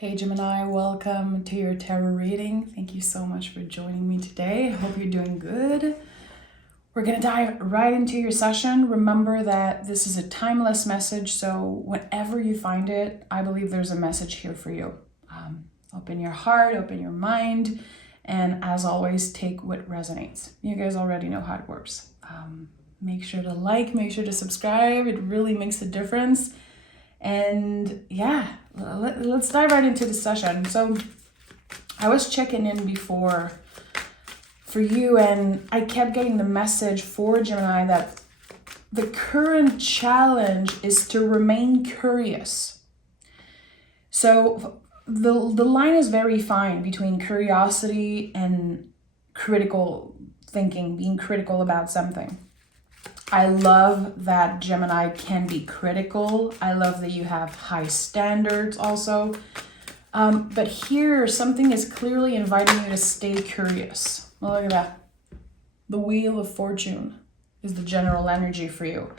Hey Gemini, welcome to your tarot reading. Thank you so much for joining me today. I hope you're doing good. We're going to dive right into your session. Remember that this is a timeless message, so whenever you find it, I believe there's a message here for you. Open your heart, open your mind, and as always, take what resonates. You guys already know how it works. Make sure to like, make sure to subscribe. It really makes a difference. And yeah, let's dive right into the session. So I was checking in before for you, and I kept getting the message for Gemini that the current challenge is to remain curious. So the line is very fine between curiosity and critical thinking, being critical about something. I love that Gemini can be critical. I love that you have high standards also. But here, something is clearly inviting you to stay curious. Well, look at that. The Wheel of Fortune is the general energy for you.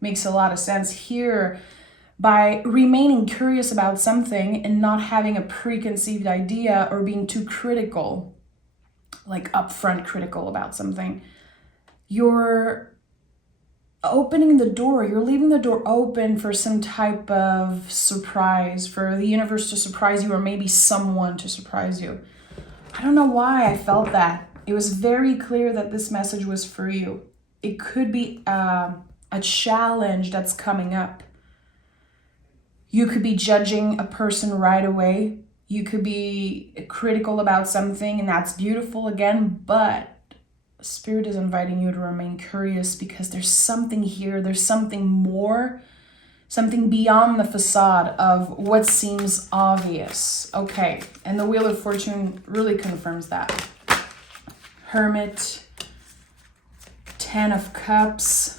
Makes a lot of sense here. By remaining curious about something and not having a preconceived idea or being too critical, like upfront critical about something, you're opening the door, you're leaving the door open for some type of surprise, for the universe to surprise you, or maybe someone to surprise you. I don't know why I felt that. It was very clear that this message was for you. It could be a challenge that's coming up. You could be judging a person right away. You could be critical about something, and that's beautiful again, but Spirit is inviting you to remain curious because there's something here, there's something more, something beyond the facade of what seems obvious. Okay, and the Wheel of Fortune really confirms that. Hermit, 10 of Cups,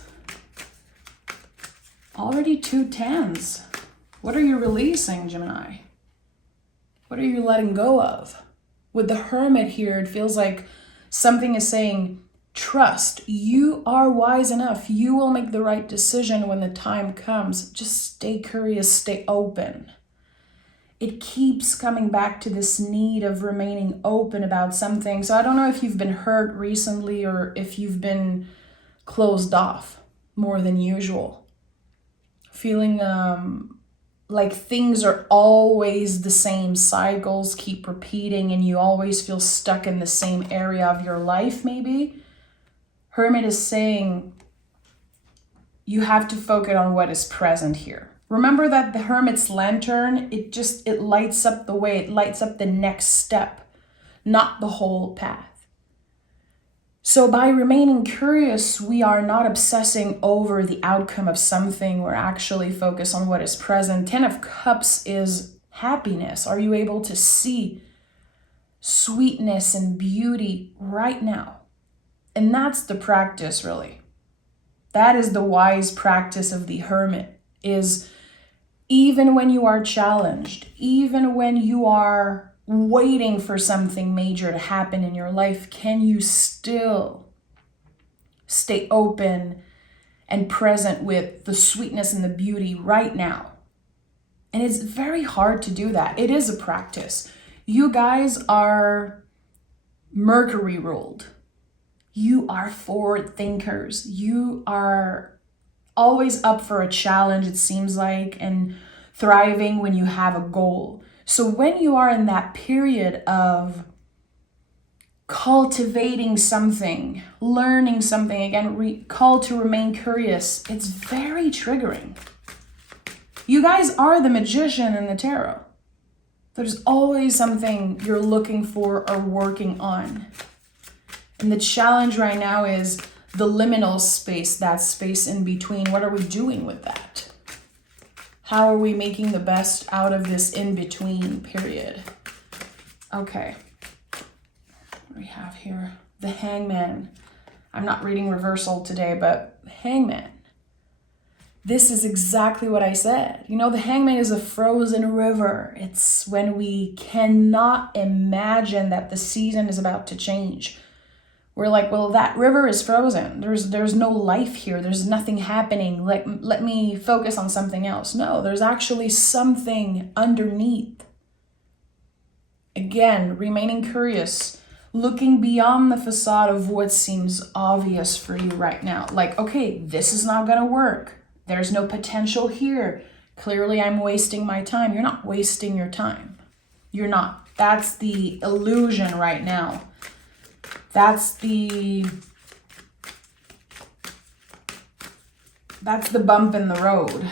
already 2 tens. What are you releasing, Gemini? What are you letting go of? With the Hermit here, it feels like something is saying, trust, you are wise enough. You will make the right decision when the time comes. Just stay curious, stay open. It keeps coming back to this need of remaining open about something. So I don't know if you've been hurt recently or if you've been closed off more than usual. Feeling like things are always the same, cycles keep repeating, and you always feel stuck in the same area of your life, maybe. Hermit is saying you have to focus on what is present here. Remember that the Hermit's lantern, it lights up the way, it lights up the next step, not the whole path. So by remaining curious, we are not obsessing over the outcome of something. We're actually focused on what is present. 10 of Cups is happiness. Are you able to see sweetness and beauty right now? And that's the practice, really. That is the wise practice of the Hermit, is even when you are challenged, even when you are waiting for something major to happen in your life, can you still stay open and present with the sweetness and the beauty right now? And it's very hard to do that. It is a practice. You guys are Mercury ruled. You are forward thinkers. You are always up for a challenge, it seems like, and thriving when you have a goal. So when you are in that period of cultivating something, learning something, again, called to remain curious, it's very triggering. You guys are the magician in the tarot. There's always something you're looking for or working on. And the challenge right now is the liminal space, that space in between. What are we doing with that? How are we making the best out of this in-between period? Okay. What do we have here? The Hangman. I'm not reading reversal today, but Hangman. This is exactly what I said. You know, the Hangman is a frozen river. It's when we cannot imagine that the season is about to change. We're like, well, that river is frozen. There's no life here. There's nothing happening. Let me focus on something else. No, there's actually something underneath. Again, remaining curious, looking beyond the facade of what seems obvious for you right now. Like, okay, this is not gonna work. There's no potential here. Clearly, I'm wasting my time. You're not wasting your time. You're not. That's the illusion right now. That's the bump in the road,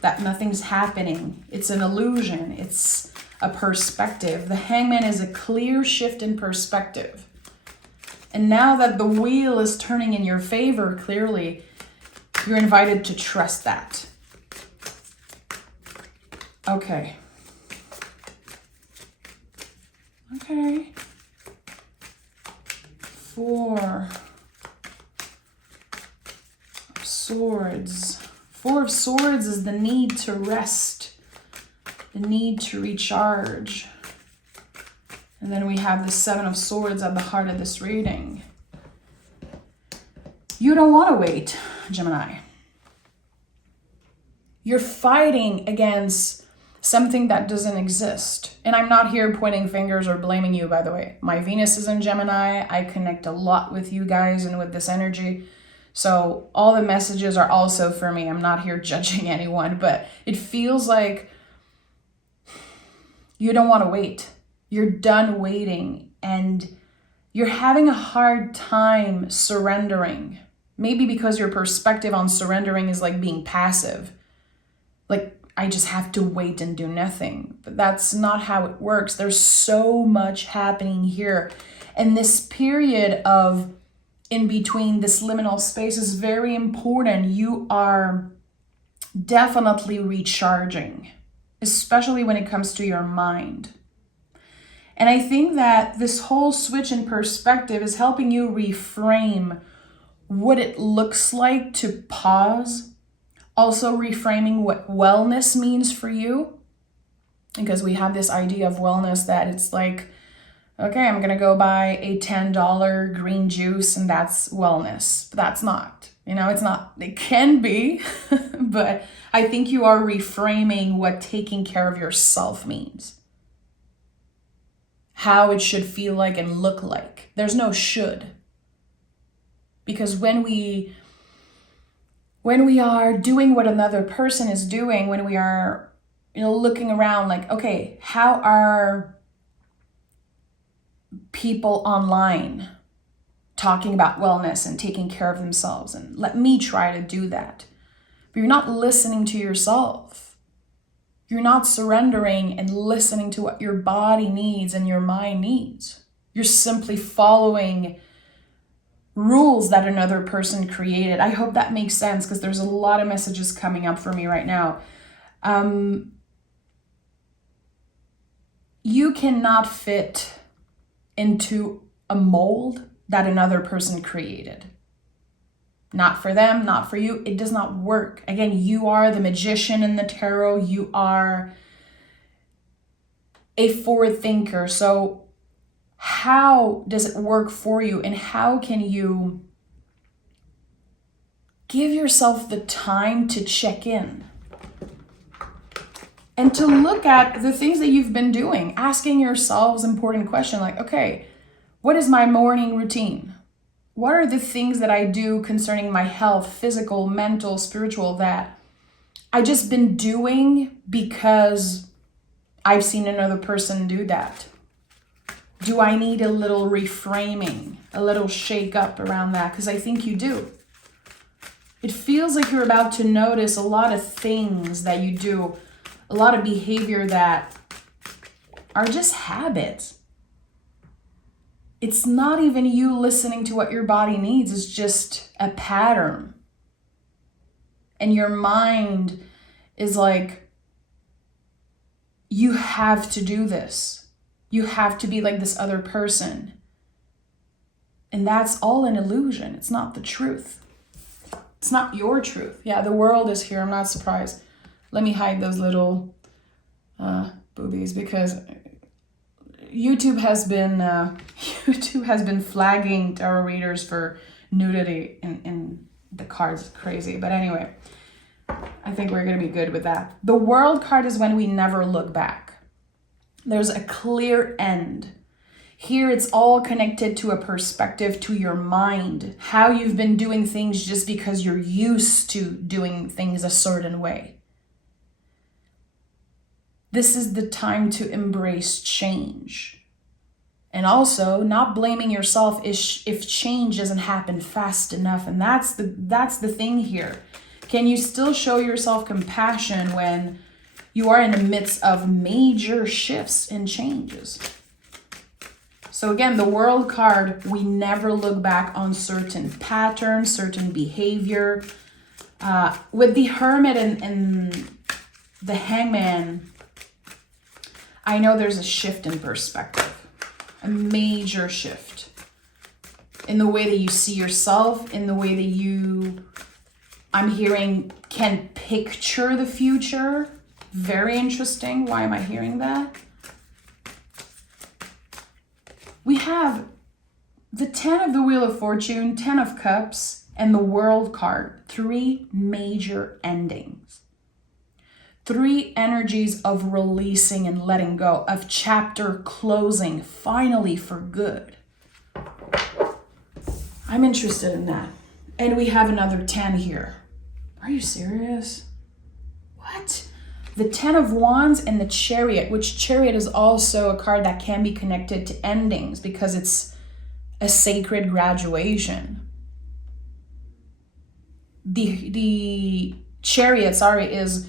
that nothing's happening. It's an illusion. It's a perspective. The Hangman is a clear shift in perspective. And now that the wheel is turning in your favor, clearly, you're invited to trust that. Okay. Okay. 4 of Swords. 4 of Swords is the need to rest, the need to recharge. And then we have the 7 of Swords at the heart of this reading. You don't want to wait, Gemini. You're fighting against something that doesn't exist. And I'm not here pointing fingers or blaming you, by the way. My Venus is in Gemini. I connect a lot with you guys and with this energy. So all the messages are also for me. I'm not here judging anyone, but it feels like you don't want to wait. You're done waiting and you're having a hard time surrendering. Maybe because your perspective on surrendering is like being passive. Like, I just have to wait and do nothing. But that's not how it works. There's so much happening here. And this period of in between, this liminal space, is very important. You are definitely recharging, especially when it comes to your mind. And I think that this whole switch in perspective is helping you reframe what it looks like to pause. Also reframing what wellness means for you. Because we have this idea of wellness that it's like, okay, I'm going to go buy a $10 green juice and that's wellness. But that's not, it's not, it can be, but I think you are reframing what taking care of yourself means. How it should feel like and look like. There's no should. Because when we are doing what another person is doing, when we are, looking around like, okay, how are people online talking about wellness and taking care of themselves? And let me try to do that. But you're not listening to yourself. You're not surrendering and listening to what your body needs and your mind needs. You're simply following rules that another person created. I hope that makes sense because there's a lot of messages coming up for me right now. You cannot fit into a mold that another person created. Not for them, not for you. It does not work. Again, you are the magician in the tarot. You are a forward thinker. So how does it work for you, and how can you give yourself the time to check in and to look at the things that you've been doing, asking yourselves important questions like, okay, what is my morning routine? What are the things that I do concerning my health, physical, mental, spiritual, that I just been doing because I've seen another person do that? Do I need a little reframing, a little shake up around that? Because I think you do. It feels like you're about to notice a lot of things that you do, a lot of behavior that are just habits. It's not even you listening to what your body needs. It's just a pattern. And your mind is like, you have to do this. You have to be like this other person. And that's all an illusion. It's not the truth. It's not your truth. Yeah, the world is here. I'm not surprised. Let me hide those little boobies because YouTube has been flagging tarot readers for nudity in the cards. Crazy. But anyway, I think we're going to be good with that. The World card is when we never look back. There's a clear end. Here it's all connected to a perspective, to your mind, how you've been doing things just because you're used to doing things a certain way. This is the time to embrace change. And also not blaming yourself if change doesn't happen fast enough. And that's the thing here. Can you still show yourself compassion when you are in the midst of major shifts and changes? So again, the World card, we never look back on certain patterns, certain behavior. With the Hermit and the Hangman, I know there's a shift in perspective, a major shift in the way that you see yourself, in the way that you, I'm hearing, can picture the future. Very interesting. Why am I hearing that? We have the 10 of the Wheel of Fortune, 10 of Cups, and the World card. 3 major endings. 3 energies of releasing and letting go, of chapter closing, finally for good. I'm interested in that. And we have another 10 here. Are you serious? What? The 10 of Wands and the Chariot, which Chariot is also a card that can be connected to endings because it's a sacred graduation. The Chariot, is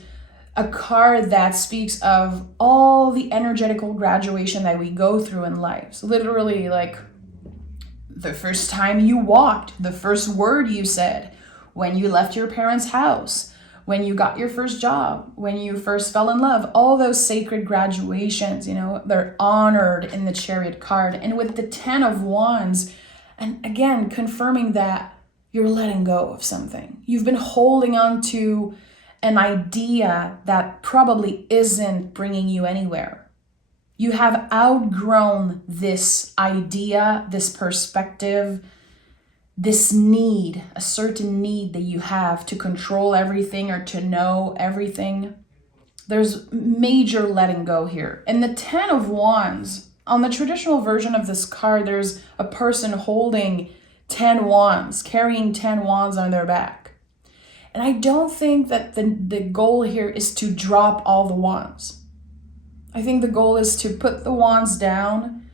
a card that speaks of all the energetical graduation that we go through in life. So literally, like the first time you walked, the first word you said, when you left your parents' house, when you got your first job, when you first fell in love, all those sacred graduations, they're honored in the Chariot card. And with the 10 of Wands, and again, confirming that you're letting go of something. You've been holding on to an idea that probably isn't bringing you anywhere. You have outgrown this idea, this perspective, this need, a certain need that you have to control everything or to know everything. There's major letting go here. And the 10 of Wands, on the traditional version of this card, there's a person holding 10 wands, carrying 10 wands on their back. And I don't think that the goal here is to drop all the wands. I think the goal is to put the wands down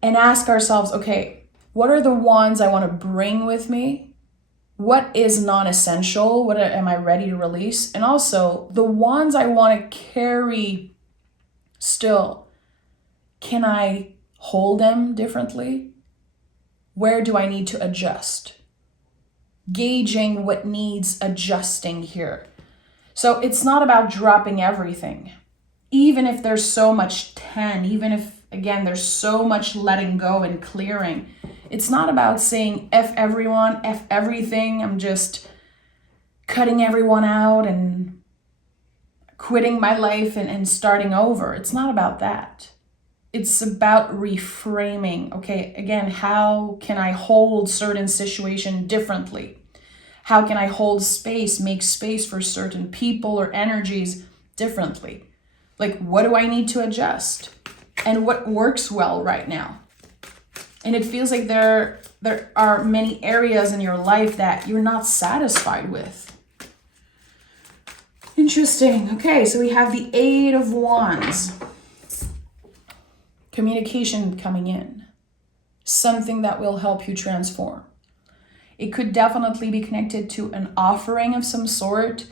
and ask ourselves, okay, what are the wands I want to bring with me? What is non-essential? What am I ready to release? And also, the wands I want to carry still, can I hold them differently? Where do I need to adjust? Gauging what needs adjusting here. So it's not about dropping everything. Even if there's so much 10, even if, again, there's so much letting go and clearing, it's not about saying F everyone, F everything. I'm just cutting everyone out and quitting my life and starting over. It's not about that. It's about reframing. Okay, again, how can I hold certain situation differently? How can I hold space, make space for certain people or energies differently? Like, what do I need to adjust? And what works well right now? And it feels like there are many areas in your life that you're not satisfied with. Interesting. Okay, so we have the 8 of Wands. Communication coming in. Something that will help you transform. It could definitely be connected to an offering of some sort.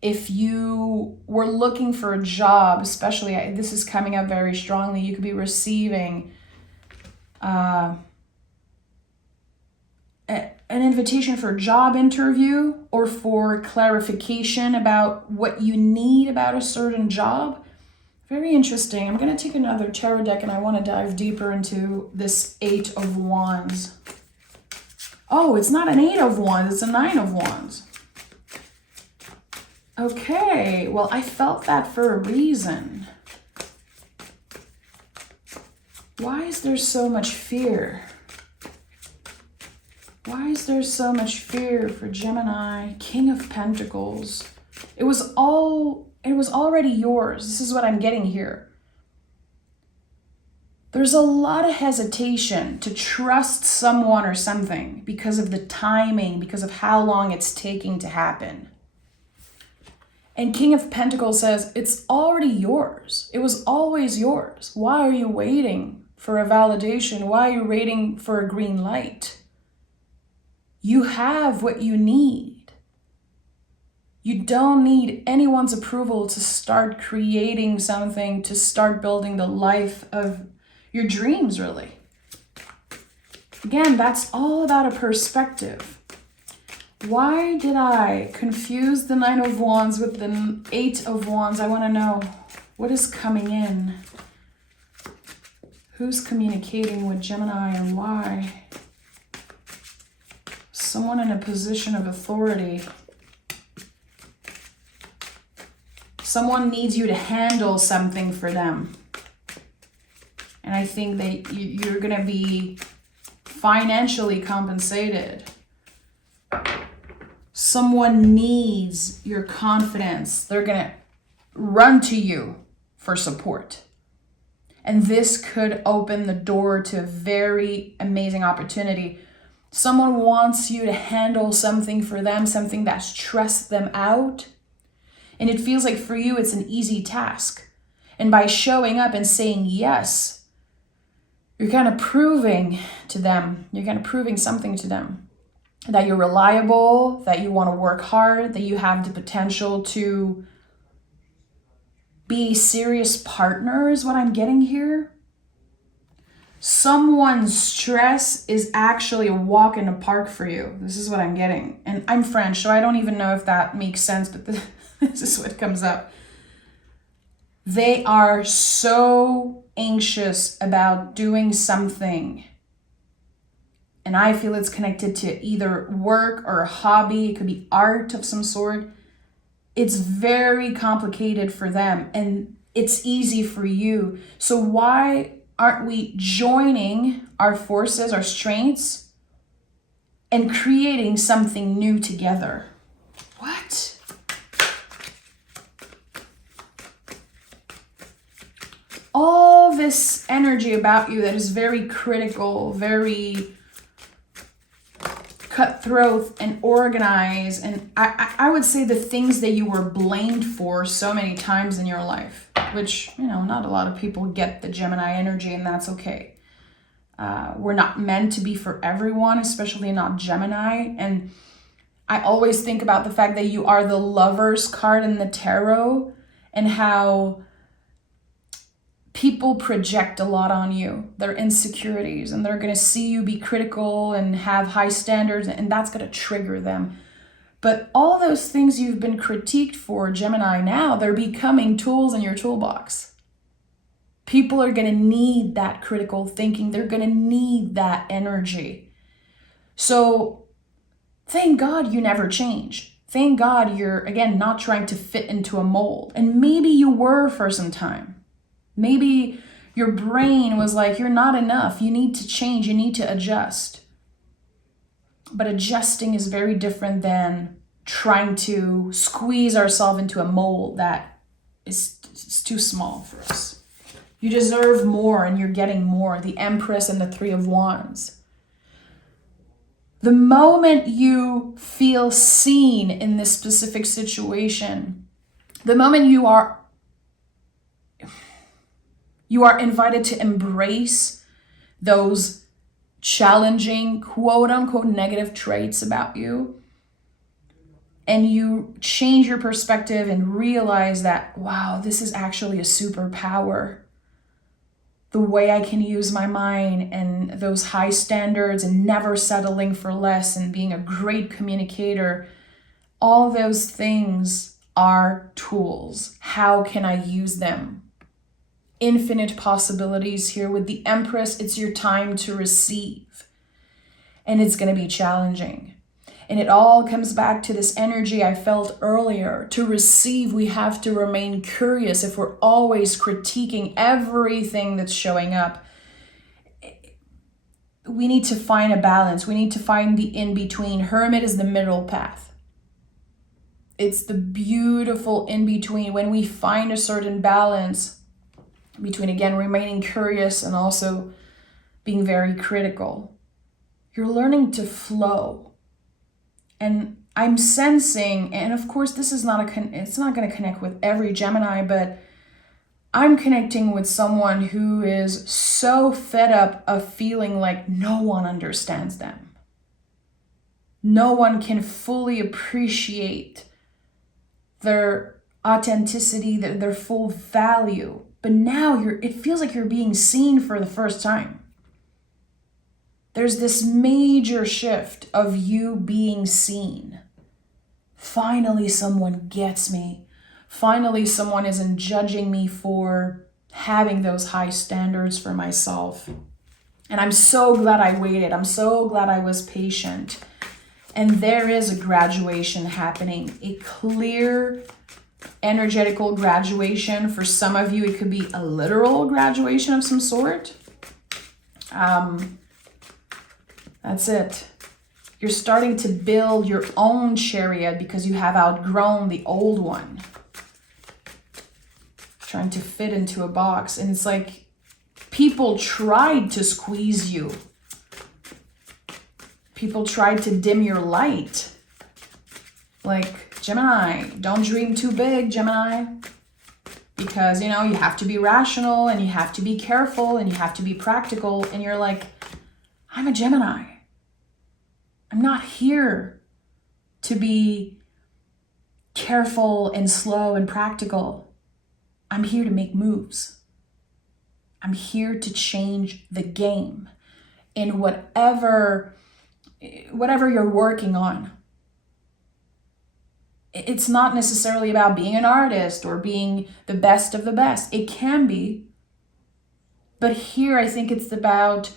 If you were looking for a job, especially, this is coming up very strongly, you could be receiving an invitation for a job interview or for clarification about what you need about a certain job. Very interesting. I'm going to take another tarot deck and I want to dive deeper into this 8 of Wands. Oh, it's not an 8 of Wands, it's a 9 of Wands. Okay, well, I felt that for a reason. Why is there so much fear? Why is there so much fear for Gemini? King of Pentacles. It was all It was already yours. This is what I'm getting here. There's a lot of hesitation to trust someone or something because of the timing, because of how long it's taking to happen. And King of Pentacles says, it's already yours. It was always yours. Why are you waiting for a validation? Why are you waiting for a green light? You have what you need. You don't need anyone's approval to start creating something, to start building the life of your dreams, really. Again, that's all about a perspective. Why did I confuse the Nine of Wands with the Eight of Wands? I want to know what is coming in. Who's communicating with Gemini and why? Someone in a position of authority. Someone needs you to handle something for them. And I think that you're going to be financially compensated. Someone needs your confidence. They're going to run to you for support. And this could open the door to a very amazing opportunity. Someone wants you to handle something for them, something that stresses them out. And it feels like for you, it's an easy task. And by showing up and saying yes, you're kind of proving to them, you're kind of proving something to them. That you're reliable, that you want to work hard, that you have the potential to be a serious partner is what I'm getting here. Someone's stress is actually a walk in the park for you. This is what I'm getting. And I'm French, so I don't even know if that makes sense, but this is what comes up. They are so anxious about doing something. And I feel it's connected to either work or a hobby. It could be art of some sort. It's very complicated for them and it's easy for you. So why aren't we joining our forces, our strengths, and creating something new together? What? All this energy about you that is very critical, very cutthroat and organized, and I would say the things that you were blamed for so many times in your life, which, not a lot of people get the Gemini energy, and that's okay. We're not meant to be for everyone, especially not Gemini. And I always think about the fact that you are the Lover's card in the tarot and how people project a lot on you, their insecurities, and they're going to see you be critical and have high standards, and that's going to trigger them. But all those things you've been critiqued for, Gemini, now they're becoming tools in your toolbox. People are going to need that critical thinking. They're going to need that energy. So thank God you never change. Thank God you're, again, not trying to fit into a mold. And maybe you were for some time. Maybe your brain was like, you're not enough. You need to change. You need to adjust. But adjusting is very different than trying to squeeze ourselves into a mold that is too small for us. You deserve more and you're getting more. The Empress and the Three of Wands. The moment you feel seen in this specific situation, the moment you are invited to embrace those challenging, quote unquote, negative traits about you. And you change your perspective and realize that, wow, this is actually a superpower. The way I can use my mind and those high standards and never settling for less and being a great communicator. All those things are tools. How can I use them? Infinite possibilities here. With the Empress, it's your time to receive. And it's going to be challenging. And it all comes back to this energy I felt earlier. To receive, we have to remain curious. If we're always critiquing everything that's showing up, we need to find a balance. We need to find the in-between. Hermit is the middle path. it's the beautiful in between when we find a certain balance between, again, remaining curious and also being very critical. You're learning to flow. And I'm sensing, and of course this is it's not going to connect with every Gemini, but I'm connecting with someone who is so fed up of feeling like no one understands them. No one can fully appreciate their authenticity, their full value. But now it feels like you're being seen for the first time. There's this major shift of you being seen. Finally, someone gets me. Finally, someone isn't judging me for having those high standards for myself. And I'm so glad I waited. I'm so glad I was patient. And there is a graduation happening, a clear energetical graduation. For some of you, it could be a literal graduation of some sort. That's it. You're starting to build your own chariot because you have outgrown the old one. Trying to fit into a box. And it's like people tried to squeeze you. People tried to dim your light. Like, Gemini, don't dream too big, Gemini. Because, you have to be rational and you have to be careful and you have to be practical. And you're like, I'm a Gemini. I'm not here to be careful and slow and practical. I'm here to make moves. I'm here to change the game in whatever you're working on. It's not necessarily about being an artist or being the best of the best. It can be. But here I think it's about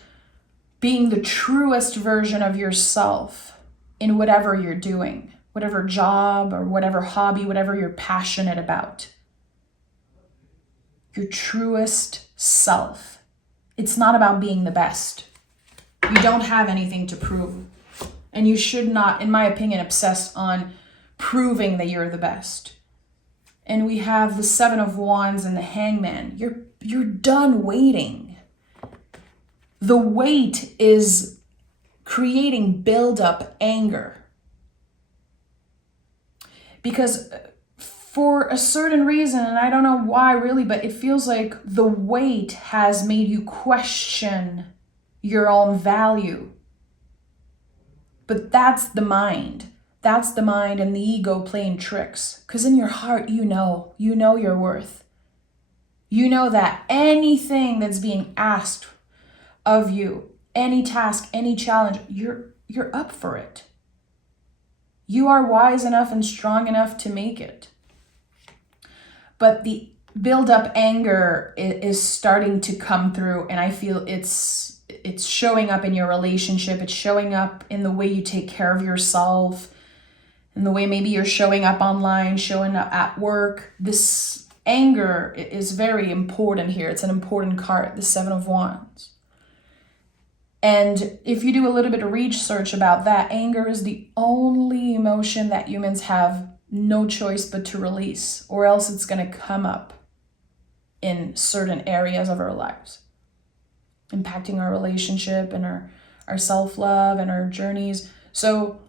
being the truest version of yourself in whatever you're doing, whatever job or whatever hobby, whatever you're passionate about. Your truest self. It's not about being the best. You don't have anything to prove. And you should not, in my opinion, obsess on proving that you're the best. And we have the Seven of Wands and the Hangman. You're done waiting. The wait is creating build-up anger. Because for a certain reason, and I don't know why really, but it feels like the wait has made you question your own value. But that's the mind. That's the mind and the ego playing tricks. Because in your heart, you know your worth. You know that anything that's being asked of you, any task, any challenge, you're up for it. You are wise enough and strong enough to make it. But the build-up anger is starting to come through, and I feel it's showing up in your relationship. It's showing up in the way you take care of yourself, in the way maybe you're showing up online, showing up at work. This anger is very important here. It's an important card, the Seven of Wands. And if you do a little bit of research about that, anger is the only emotion that humans have no choice but to release, or else it's going to come up in certain areas of our lives, impacting our relationship and our self-love and our journeys. So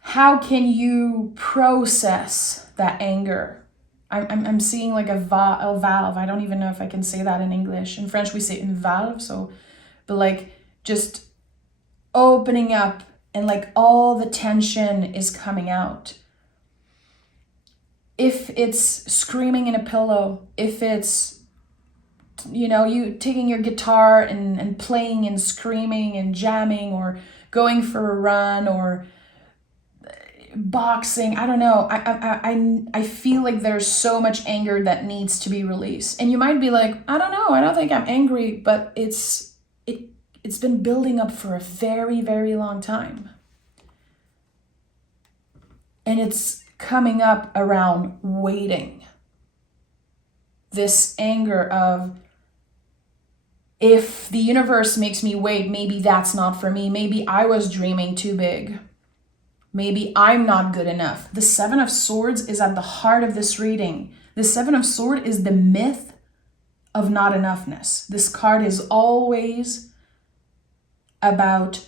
how can you process that anger? I'm seeing like a valve. I don't even know if I can say that in English. In French, we say une valve. But like just opening up and like all the tension is coming out. If it's screaming in a pillow, if it's, you taking your guitar and playing and screaming and jamming, or going for a run, or boxing, I don't know. I feel like there's so much anger that needs to be released. And you might be like, I don't know, I don't think I'm angry, but it's been building up for a very, very long time. And it's coming up around waiting. This anger of, if the universe makes me wait, maybe that's not for me. Maybe I was dreaming too big. Maybe I'm not good enough. The Seven of Swords is at the heart of this reading. The Seven of Swords is the myth of not enoughness. This card is always about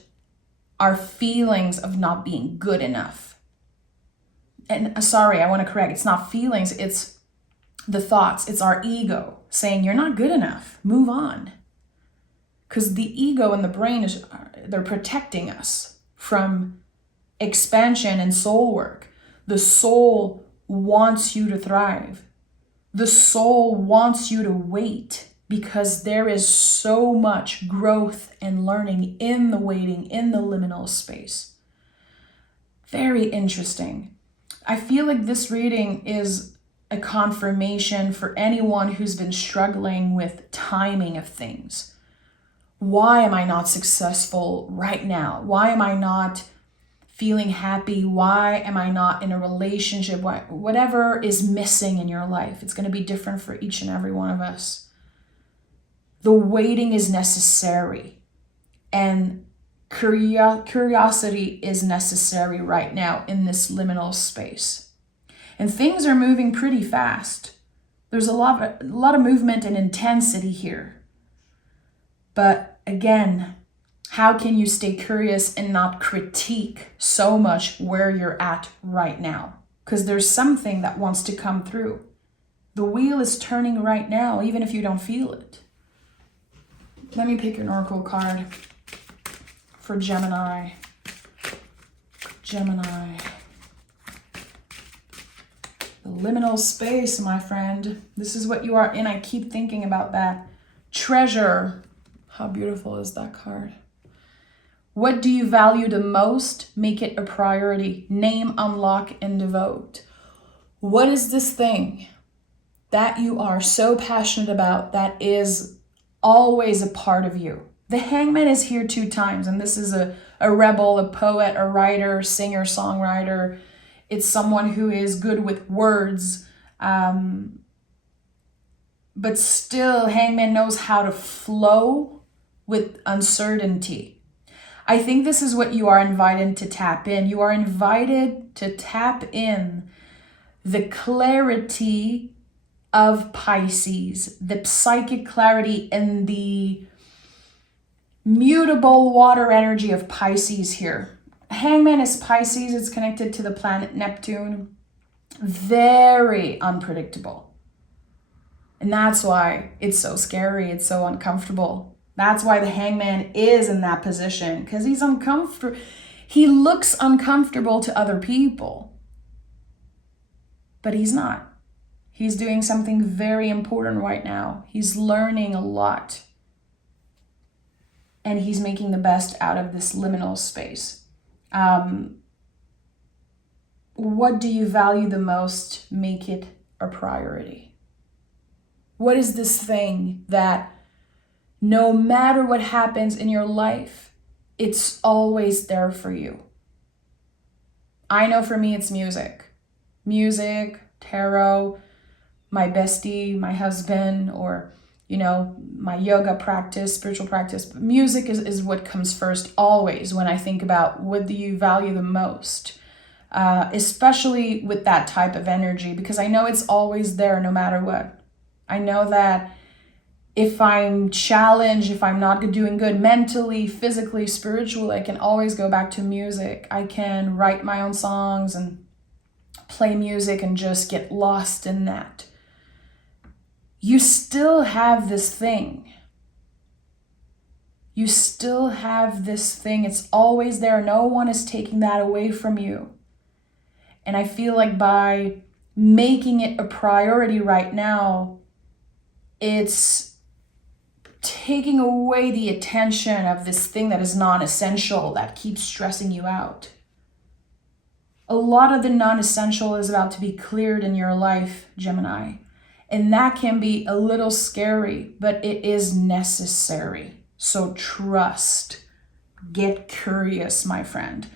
our feelings of not being good enough. And sorry, I want to correct. It's not feelings, it's the thoughts. It's our ego saying, you're not good enough. Move on. Because the ego and the brain, they're protecting us from expansion and soul work. The soul wants you to thrive. The soul wants you to wait because there is so much growth and learning in the waiting, in the liminal space. Very interesting. I feel like this reading is a confirmation for anyone who's been struggling with timing of things. Why am I not successful right now? Why am I not feeling happy? Why am I not in a relationship? Whatever is missing in your life, it's going to be different for each and every one of us. The waiting is necessary, and curiosity is necessary right now in this liminal space. And things are moving pretty fast. There's a lot of movement and intensity here. But again, how can you stay curious and not critique so much where you're at right now? Because there's something that wants to come through. The wheel is turning right now, even if you don't feel it. Let me pick an oracle card for Gemini. Gemini. The liminal space, my friend. This is what you are in. I keep thinking about that. Treasure. How beautiful is that card? What do you value the most? Make it a priority. Name, unlock, and devote. What is this thing that you are so passionate about that is always a part of you? The Hangman is here 2 times, and this is a rebel, a poet, a writer, singer, songwriter. It's someone who is good with words, but still Hangman knows how to flow with uncertainty. I think this is what you are invited to tap in. You are invited to tap in the clarity of Pisces, the psychic clarity and the mutable water energy of Pisces here. Hangman is Pisces. It's connected to the planet Neptune. Very unpredictable. And that's why it's so scary. It's so uncomfortable. That's why the Hangman is in that position, because he's uncomfortable. He looks uncomfortable to other people, but he's not. He's doing something very important right now. He's learning a lot, and he's making the best out of this liminal space. What do you value the most? Make it a priority. What is this thing that no matter what happens in your life, it's always there for you? I know for me, it's music. Music, tarot, my bestie, my husband, or, my yoga practice, spiritual practice. But music is what comes first always when I think about what do you value the most, especially with that type of energy, because I know it's always there no matter what. I know that if I'm challenged, if I'm not doing good mentally, physically, spiritually, I can always go back to music. I can write my own songs and play music and just get lost in that. You still have this thing. You still have this thing. It's always there. No one is taking that away from you. And I feel like by making it a priority right now, it's taking away the attention of this thing that is non-essential, that keeps stressing you out. A lot of the non-essential is about to be cleared in your life, Gemini. And that can be a little scary, but it is necessary. So trust. Get curious, my friend.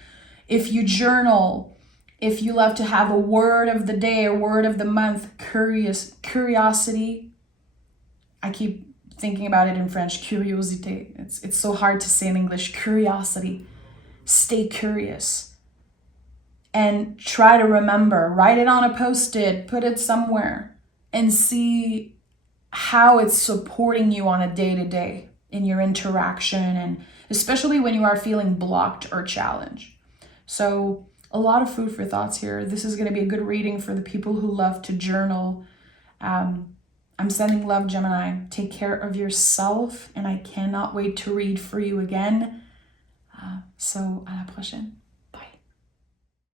If you journal, if you love to have a word of the day, a word of the month, curiosity. I keep thinking about it in French, curiosité. It's so hard to say in English, curiosity. Stay curious. and try to remember. Write it on a post-it, put it somewhere, and see how it's supporting you on a day-to-day in your interaction, and especially when you are feeling blocked or challenged. So a lot of food for thoughts here. This is going to be a good reading for the people who love to journal. I'm sending love, Gemini. Take care of yourself, and I cannot wait to read for you again. So à la prochaine.